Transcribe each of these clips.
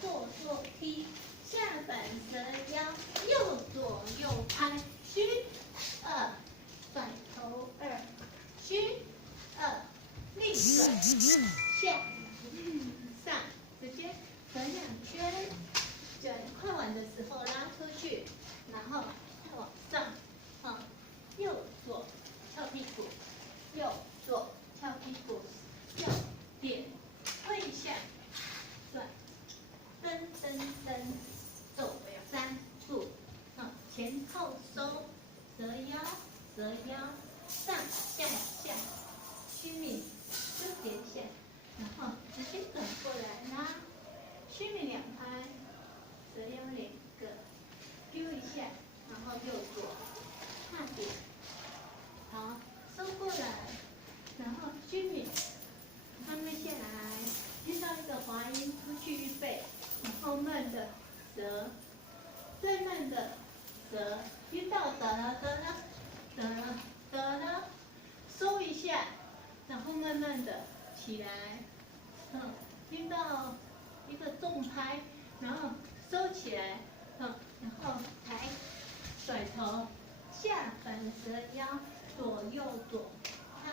做做踢，下反折腰，右左右拍，虚二，甩头二，虚二，逆转下上，直接转2圈，转快完的时候拉出去，然后往上，右左翘屁股，右左翘屁股，右点退下，转，蹬蹬蹬，走3步，前后收，折腰，折腰，上下下，虚抿就点下，然后直接转过来拉，虚抿2拍，折腰2个，丢一下，然后右左踏点，好，收过来，然后虚抿，慢慢下来，听到一个滑音出去预备，然后慢的折，再慢的折，听到得了，收一下，然后慢慢的起来，听到一个重拍，然后收起来，然后抬，甩头，下反折腰，左右左拍，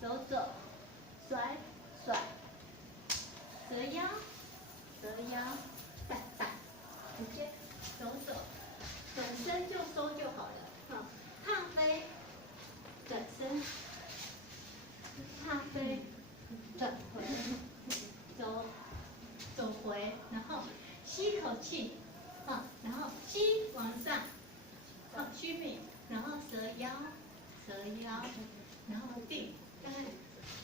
走走，甩甩，折腰，折腰，摆摆，直接走走，转身就收就好了，踏飞，转身，踏飞，转回，走回，然后吸口气，然后吸往上，虚抿，然后折腰，然后定，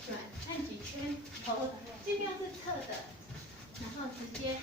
转，按几圈，头尽量是侧的，然后直接